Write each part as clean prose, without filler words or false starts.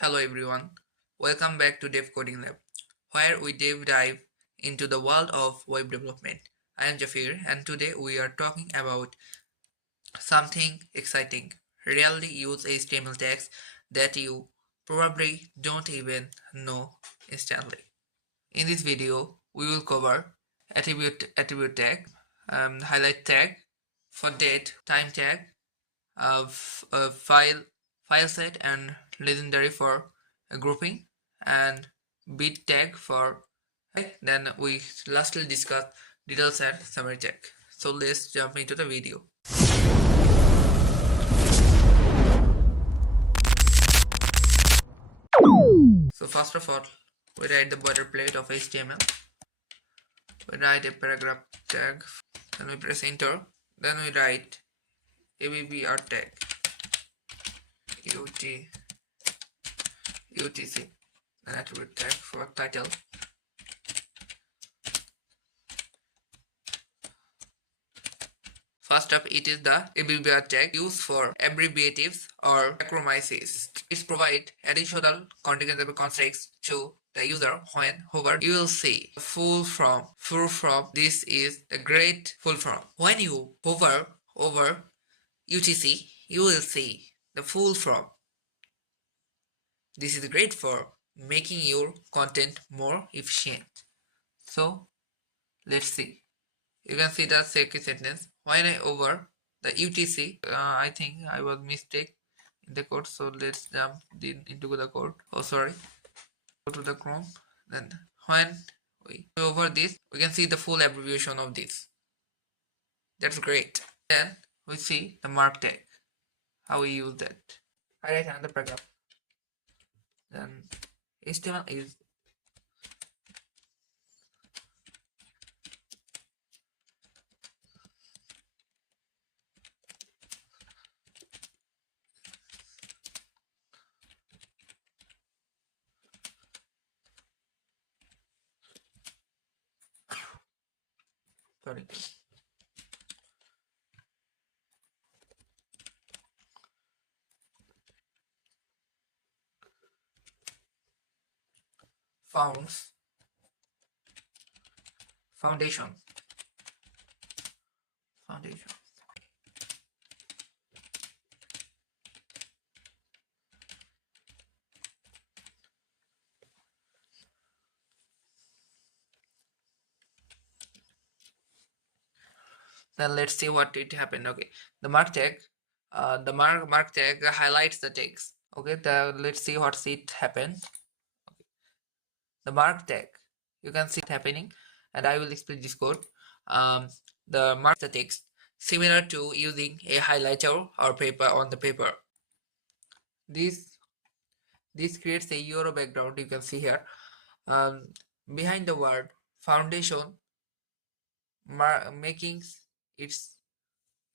Hello everyone, welcome back to DevCodingLab, where we dive into the world of web development. I am Jafir, and today we are talking about something exciting, really use HTML tags that you probably don't even know instantly. In this video, we will cover attribute tag, highlight tag, for date, time tag, file set and legendary for grouping, and bit tag for. Then we lastly discuss details and summary tag. So let's jump into the video. So first of all, we write the boilerplate of HTML. We write a paragraph tag, then we press enter. Then we write abbr tag utc, an attribute tag for title. First up, it is the abbreviation tag used for abbreviatives or acronyms. It provides additional context to the user when hover. You will see the full form. This is the great full form. When you hover over UTC, you will see the full form. This is great for making your content more efficient. So let's see. You can see the second sentence. When I over the UTC, I think I was mistake in the code. So let's jump into the code. Oh, sorry. Go to the Chrome. Then when we over this, we can see the full abbreviation of this. That's great. Then we see the mark tag. How we use that. I write another paragraph. Then HTML is sorry. Foundation. Then let's see what it happened. Okay, the mark tag, mark tag highlights the text. Okay, let's see what it happened. Okay. The mark tag, you can see it happening, and I will explain this code. The mark the text similar to using a highlighter or paper on the paper. This creates a Euro background. You can see here. Behind the word foundation, making it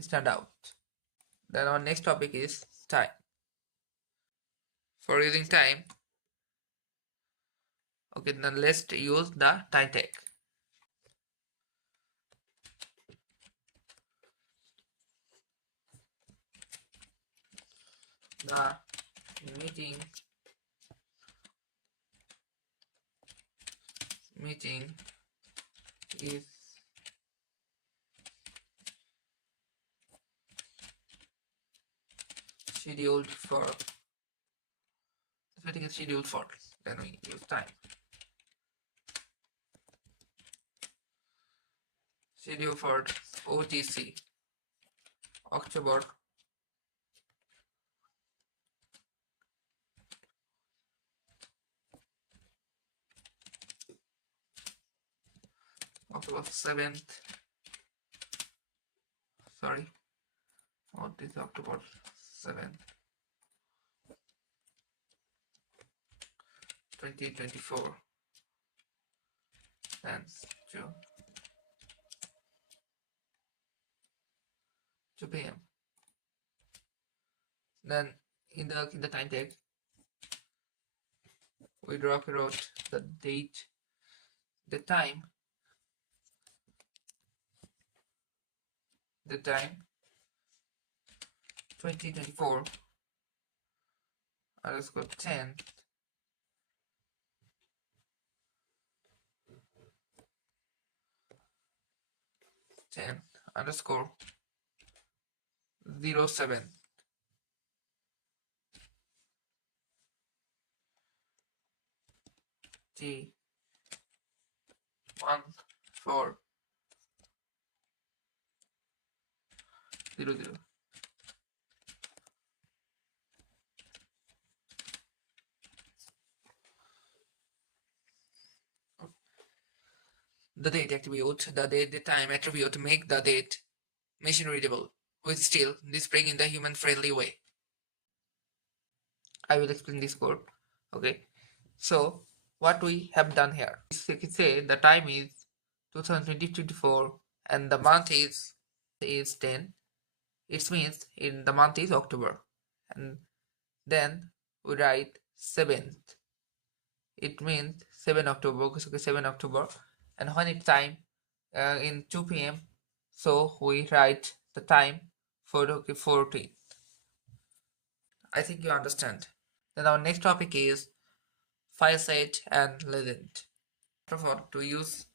stand out. Then our next topic is time. For using time, okay, then let's use the time tag. The meeting is scheduled for. The meeting is scheduled for. Then we use time. Schedule for OTC, October 7th. Sorry, what is October 7th, 2024. And 2 p.m. Then in the time tag, we wrote the date, the time, 2024 underscore 10 underscore 07 T 1400. The date attribute, the time attribute make the date machine readable, with still displaying in the human friendly way. I will explain this code. Okay, so what we have done here is, we can say the time is 2024 and the month is 10. It means in the month is October, and then we write 7th. It means 7 October. Okay, 7 October, and when it's time in 2 p.m. so we write the time for 14. I think you understand. Then our next topic is file set and legend. First of all, to use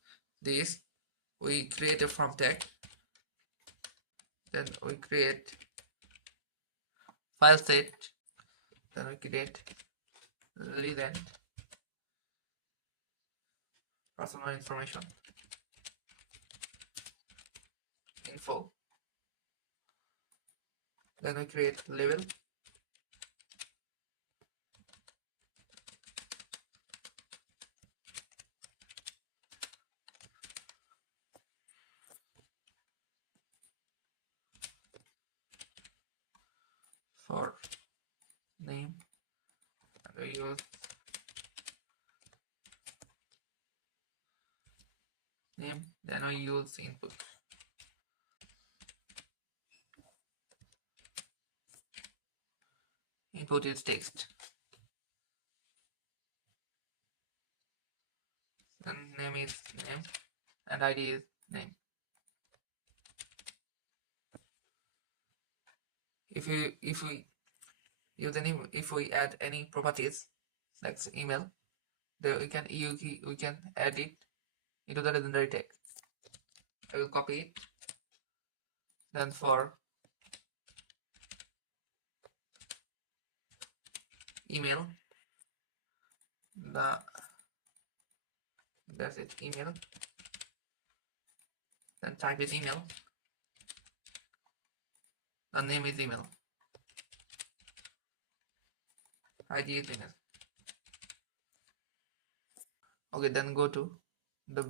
this, we create a from tag. Then we create file set. Then we create legend, personal information, info. Then we create label. For name, and we use name. Then we use input. Input is text. Then name is name, and ID is name. If we use any, if we add any properties like email, then we can add it into the legendary tag. I will copy it. Then for email, that's it, email. Then type is email. The name is email. ID is email. Okay, then go to the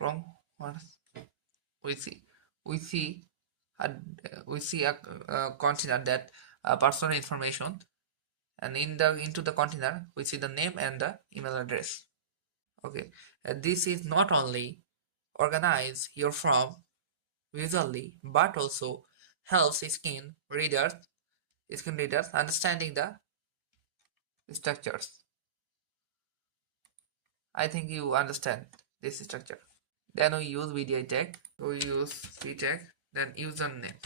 wrong ones. We see a container that personal information, and into the container we see the name and the email address. Okay, this is not only organize your form visually but also helps screen readers understanding the structures. I think you understand this structure. Then we use VDI tag. We use C tag. Then username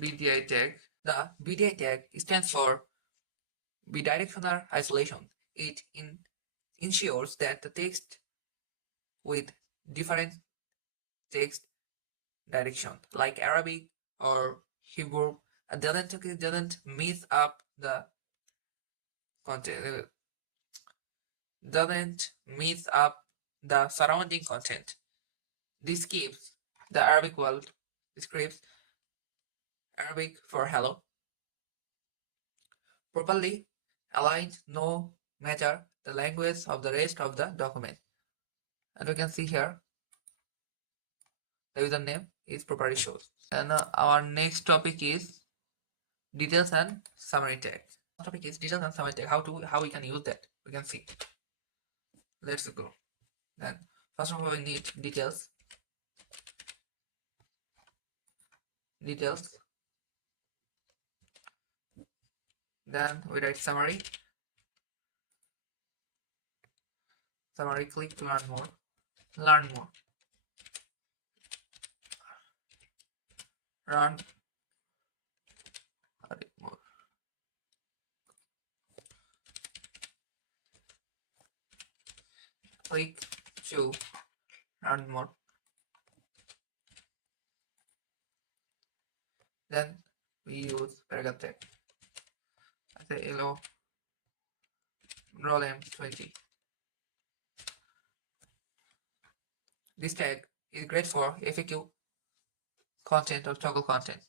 BDI tag. The BDI tag stands for bidirectional isolation. It ensures that the text with different text direction, like Arabic or Hebrew, doesn't mix up the content, doesn't mix up the surrounding content. This keeps the Arabic world scripts Arabic for hello properly aligned, no matter the language of the rest of the document. And we can see here the username is properly shown. And our next topic is details and summary tag. Topic is details and summary tag. How we can use that? We can see. Let's go. Then first of all we need details. Then we write summary. Click to learn more. run more. Click to run more. Then we use paragraph tag. I say hello roll M20. This tag is great for FAQ content or toggle content.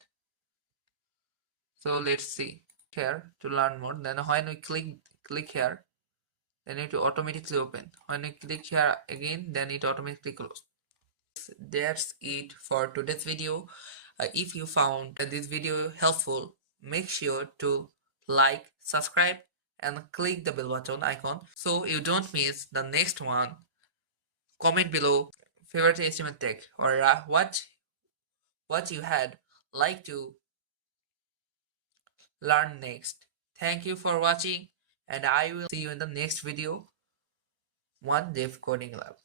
So let's see here to learn more. Then when we click here, then it will automatically open. When we click here again, then it automatically closes. That's it for today's video. If you found this video helpful, make sure to like, subscribe, and click the bell button icon so you don't miss the next one. Comment below favorite HTML tag or what you had like to learn next. Thank you for watching, and I will see you in the next video. One DevCodingLab.